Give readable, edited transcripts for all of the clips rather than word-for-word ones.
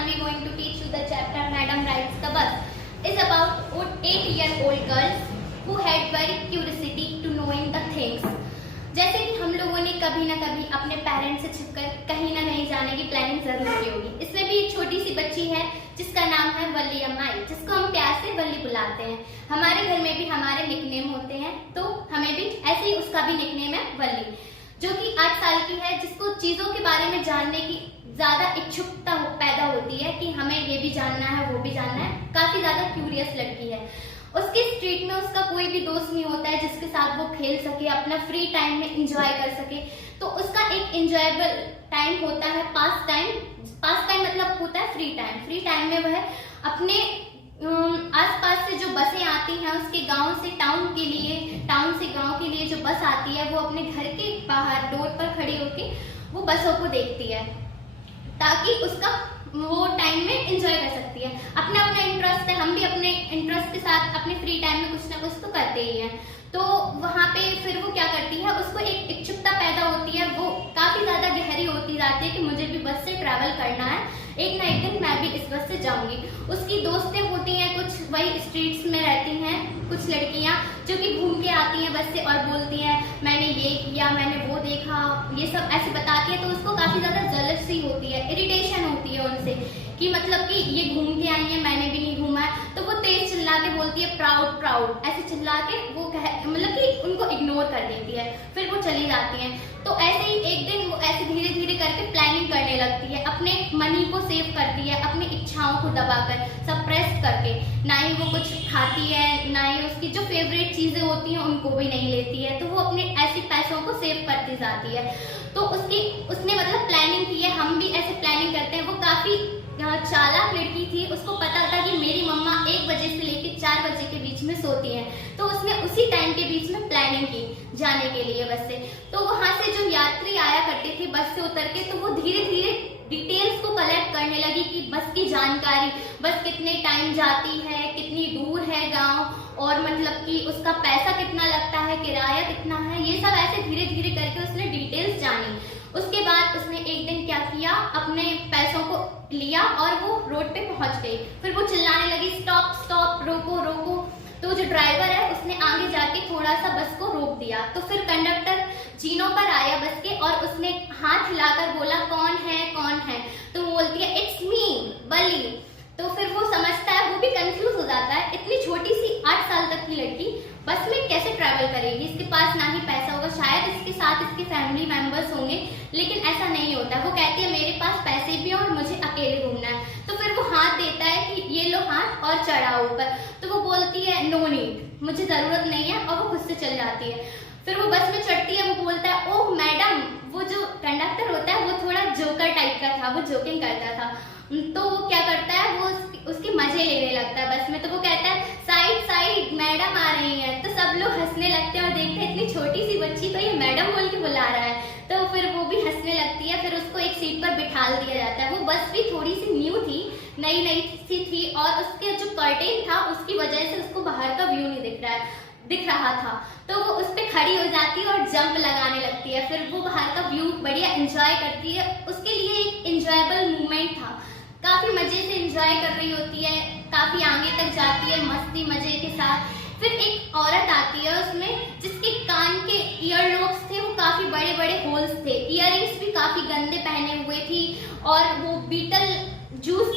and we're going to teach you the chapter Madam Rides the Bus. It's about 8-year-old girls who had very curiosity to knowing the things. जैसे कि हम लोगों ने कभी ना कभी अपने पेरेंट्स से छिपकर कहीं ना कहीं जाने की प्लानिंग जरूर की होगी। इसमें भी एक छोटी सी बच्ची है जिसका नाम है वल्ली अम्माई, जिसको हम प्यार से वल्ली बुलाते हैं। हमारे घर में भी हमारे निकनेम होते हैं, तो हमें भी ऐसे ही उसका भी निकनेम है वल्ली, जो कि 8 साल की है, जिसको चीजों के बारे में जानने की ज्यादा इच्छुकता पैदा होती है कि हमें ये भी जानना है, वो भी जानना है। काफी ज्यादा क्यूरियस लड़की है। उसके स्ट्रीट में उसका कोई भी दोस्त नहीं होता है जिसके साथ वो खेल सके, अपना फ्री टाइम में एंजॉय कर सके। तो उसका एक एंजॉयबल टाइम होता है पास टाइम मतलब होता है फ्री टाइम। फ्री टाइम में वह अपने आसपास से जो बसें आती हैं, उसके गांव से टाउन के लिए, टाउन से गांव के लिए जो बस आती है, वो अपने घर के बाहर डोर पर खड़ी होकर वो बसों को देखती है, ताकि उसका वो टाइम में एंजॉय कर सकती है। अपना अपना इंटरेस्ट है, हम भी अपने इंटरेस्ट के साथ अपने फ्री टाइम में कुछ ना कुछ तो करते ही हैं। तो वहां पे फिर वो क्या करती है, उसको एक इच्छुकता पैदा होती है, वो काफी ज्यादा गहरी होती जाती है कि मुझे भी बस से ट्रैवल करना है, एक ना एक दिन मैं भी इस बस से जाऊंगी। उसकी दोस्तें होती हैं, कुछ वही स्ट्रीट्स में रहती हैं, कुछ लड़कियां जो कि घूम के आती हैं बस से और बोलती हैं मैंने ये किया, मैंने वो देखा, ये सब ऐसे बताती है। तो उसको काफी ज्यादा जलसी होती है, इरिटेशन होती है उनसे कि मतलब कि ये घूम के आई है, मैंने भी नहीं घूमा है। तो वो तेज चिल्ला के बोलती है प्राउड प्राउड, ऐसे चिल्ला के वो मतलब कि उनको इग्नोर कर देती है, फिर वो चली जाती हैं। तो ऐसे ही एक दिन वो ऐसे धीरे धीरे करके प्लानिंग करने लगती है, अपने मनी को सेव करती है, अपनी इच्छाओं को दबाकर, सप्रेस करके। ना ही वो कुछ खाती है, ना ही उसकी जो फेवरेट चीजें होती हैं उनको भी नहीं लेती है। तो वो अपने ऐसे पैसों को सेव करती जाती है। तो उसने मतलब प्लानिंग की है, हम भी ऐसे प्लानिंग करते हैं। वो काफी चालाक लड़की थी, उसको पता था कि मेरी मम्मा 1 बजे से लेकर 4 बजे के बीच में सोती हैं, तो उसने उसी टाइम के बीच में प्लानिंग की जाने के लिए बस से। तो वहां से जो यात्री आया करते थे बस से उतर के, तो वो धीरे धीरे डिटेल्स को कलेक्ट करने लगी कि बस की जानकारी, बस कितने टाइम जाती है, कितनी दूर है गांव, और मतलब कि उसका पैसा कितना लगता है, किराया कितना है, ये सब ऐसे धीरे धीरे करके उसने डिटेल्स जानी। उसके बाद उसने एक दिन क्या किया, अपने पैसों को लिया और वो रोड पे पहुंच गई। फिर वो चिल्लाने लगी स्टॉप स्टॉप, रोको रोको। तो जो ड्राइवर है उसने आगे जाके थोड़ा सा बस को रोक दिया। तो फिर कंडक्टर जीनों पर आया बस के और उसने हाथ हिलाकर बोला कौन है कौन है। तो वो बोलती है इट्स मी वल्ली। तो फिर वो समझता है, वो भी कंफ्यूज हो जाता है, इतनी छोटी सी 8 साल तक की लड़की बस में कैसे ट्रैवल करेगी, इसके पास ना ही पैसा होगा, शायद इसके साथ इसके फैमिली मेंबर्स होंगे, लेकिन ऐसा नहीं होता। वो कहती है मेरे पास पैसे भी हैं और मुझे अकेले घूमना है। तो फिर वो हाथ देता है कि ये लो हाथ और चढ़ाओ ऊपर। तो वो बोलती है नो नीड, मुझे जरूरत नहीं है, और वो खुद से चल जाती है। फिर वो बस में चढ़ती है, वो बोलता है ओह मैडम। वो जो कंडक्टर होता है वो थोड़ा जोकर टाइप का था, वो जोकिंग करता था। तो वो क्या करता है, वो उसके मजे लेने लगता है बस में। तो वो कहता है साइड साइड मैडम आ रही हैं। तो सब लोग हंसने लगते हैं और देखते हैं इतनी छोटी सी बच्ची को ये मैडम बोल के बुला रहा है। तो फिर वो भी हंसने लगती है। फिर उसको एक सीट पर बिठाल दिया जाता है। वो बस भी थोड़ी सी न्यू थी, नई नई सी थी, और उसके जो कर्टेन था उसकी वजह से उसको बाहर का व्यू नहीं दिख रहा था। तो वो उस पर खड़ी हो जाती है और जंप लगाने लगती है। फिर वो बाहर का व्यू बढ़िया एंजॉय करती है। उसके लिए एक एंजॉयबल मोमेंट था, काफी मजे से एंजॉय कर रही होती है, काफी आगे तक जाती है मस्ती मजे के साथ। फिर एक औरत आती है उसमें, जिसके कान के ईयर लोब्स थे वो काफी बड़े बड़े होल्स थे, इयररिंग्स भी काफी गंदे पहने हुए थी, और वो बीटल जूस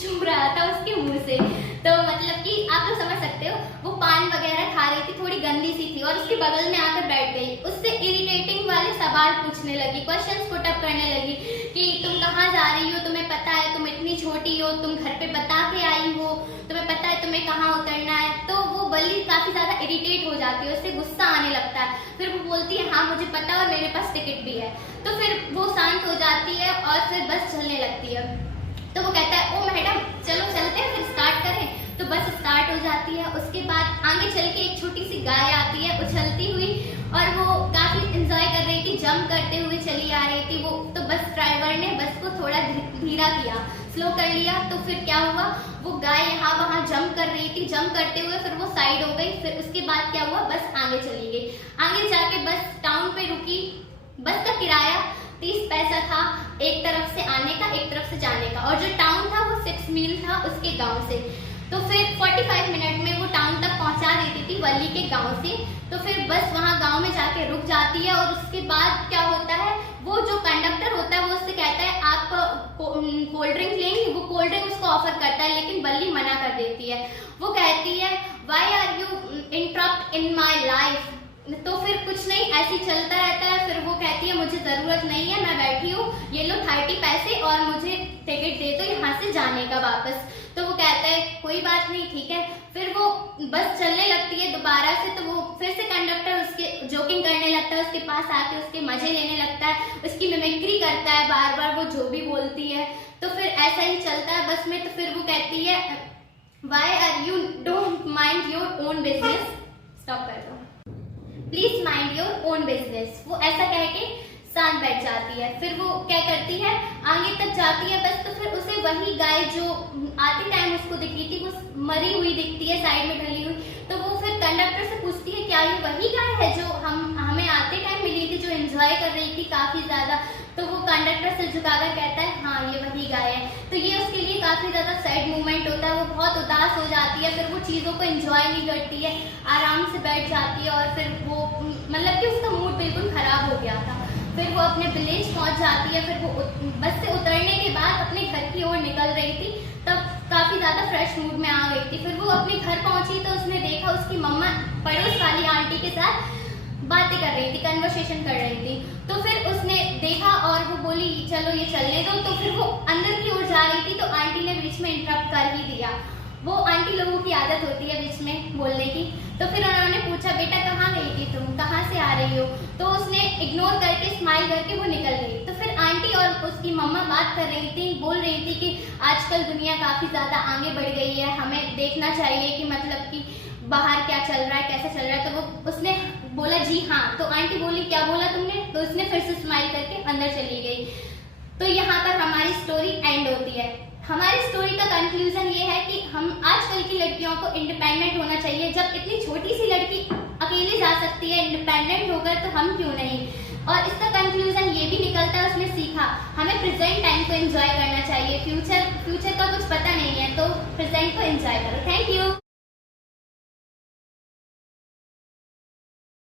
चूम रहा था उसके मुंह से। तो मतलब कि आप लोग समझ सकते हो, वो पान वगैरह खा रही थी, थोड़ी गंदी सी थी, और उसके बगल में आकर बैठ गई। उससे इरिटेटिंग वाले सवाल पूछने लगी, क्वेश्चंस पुट अप करने लगी कि तुम कहाँ जा रही हो, तुम्हें पता है तुम इतनी छोटी हो, तुम घर पे बता के आई हो, तुम्हें पता है तुम्हें कहाँ उतरना है। तो वो बल्ली काफी ज्यादा इरिटेट हो जाती है, उससे गुस्सा आने लगता है। फिर वो बोलती है हाँ मुझे पता है और मेरे पास टिकट भी है। तो फिर वो शांत हो जाती है और फिर बस चलने लगती है। तो वो कहता है ओ मैडम चलो चलते हैं, फिर स्टार्ट करें। तो बस स्टार्ट हो जाती है। उसके बाद आगे चल के एक छोटी सी गाय आती है उछलती हुई, और वो काफी एंजॉय कर रही थी, जंप करते हुए चली आ रही थी वो। तो बस ड्राइवर ने बस को थोड़ा धीरा किया, स्लो कर लिया। तो फिर क्या हुआ, वो गाय यहाँ वहाँ जंप कर रही थी, जंप करते हुए फिर वो साइड हो गई। फिर उसके बाद क्या हुआ, बस आगे चली गई। आगे जाके बस टाउन पे रुकी। बस का किराया 30 पैसा था एक तरफ से आने का, एक तरफ से जाने का, और जो टाउन था वो 6 मील था उसके गांव से। तो फिर 45 मिनट में वो टाउन तक पहुंचा देती थी वली के गांव से। तो फिर बस वहां गांव में जाके रुक जाती है, और उसके बाद क्या होता है, वो जो कंडक्टर होता है वो उससे कहता है आप कोल्ड ड्रिंक लेंगे, वो कोल्ड ड्रिंक उसको ऑफर करता है, लेकिन बल्ली मना कर देती है। वो कहती है why are you interrupt in my life. तो फिर कुछ नहीं, ऐसे ही चलता रहता है। फिर वो कहती है मुझे जरूरत नहीं है, मैं बैठी हूँ, ये लो 30 पैसे और मुझे टिकट दे दो यहाँ से जाने का वापस। तो वो कहता है कोई बात नहीं, ठीक है। फिर वो बस चलने लगती है दोबारा से, तो वो फिर से कंडक्टर उसके जोकिंग करने लगता है, उसके पास आके उसके मजे लेने लगता है, उसकी मिमिक्री करता है बार बार वो जो भी बोलती है। तो फिर ऐसा ही चलता है बस में। तो फिर वो कहती है why are you don't mind your own business, stop कर दो, please mind your own business. वो ऐसा कह के शांत बैठ जाती है। फिर वो क्या करती है, आगे तक जाती है बस। तो फिर उसे वही गाय जो आते टाइम उसको दिखी थी वो मरी हुई दिखती है, साइड में ढली हुई। तो वो फिर कंडक्टर से पूछती है क्या ये वही गाय है जो हमें आते टाइम मिली थी, जो एंजॉय कर रही थी काफी ज्यादा। तो वो कंडक्टर से झुकाकर कहता है हाँ ये वही गाय है। तो ये उसके लिए काफी ज्यादा सैड मोमेंट होता है, वो बहुत उदास हो जाती है। फिर वो चीजों को एंजॉय नहीं करती है, आराम से बैठ जाती है। और फिर वो मतलब कि उसका मूड बिल्कुल खराब हो गया था। फिर वो अपने विलेज पहुंच जाती है। फिर वो बस से उतरने के बाद अपने घर की ओर निकल रही थी, तब काफी ज्यादा फ्रेश मूड में आ गई थी। फिर वो अपने घर पहुंची तो उसने देखा उसकी मम्मा पड़ोस वाली आंटी के साथ बातें कर रही थी, कन्वर्सेशन कर रही थी। तो फिर उसने देखा और वो बोली चलो ये चलने दो। तो फिर वो अंदर की ओर जा रही थी, तो आंटी ने बीच में इंटरप्ट कर ही दिया। वो आंटी लोगों की आदत होती है बीच में बोलने की। तो फिर उन्होंने पूछा बेटा कहाँ गई थी तुम, कहाँ से आ रही हो। तो उसने इग्नोर करके स्माइल करके वो निकल गई। तो फिर आंटी और उसकी मम्मा बात कर रही थी, बोल रही थी कि आजकल दुनिया काफी ज्यादा आगे बढ़ गई है, हमें देखना चाहिए कि मतलब कि बाहर क्या चल रहा है, कैसा चल रहा है। तो वो उसने बोला जी हाँ। तो आंटी बोली क्या बोला तुमने। तो उसने फिर से स्माइल करके अंदर चली गई। तो यहाँ पर हमारी स्टोरी एंड होती है। हमारी स्टोरी का कंक्लूजन ये है कि हम आजकल की लड़कियों को इंडिपेंडेंट होना चाहिए। जब इतनी छोटी सी लड़की अकेले जा सकती है इंडिपेंडेंट होकर, तो हम क्यों नहीं। और इसका कंक्लूजन ये भी निकलता है, उसने सीखा हमें प्रेजेंट टाइम को एंजॉय करना चाहिए। फ्यूचर का कुछ पता नहीं है, तो प्रेजेंट को एंजॉय करो। Thank you.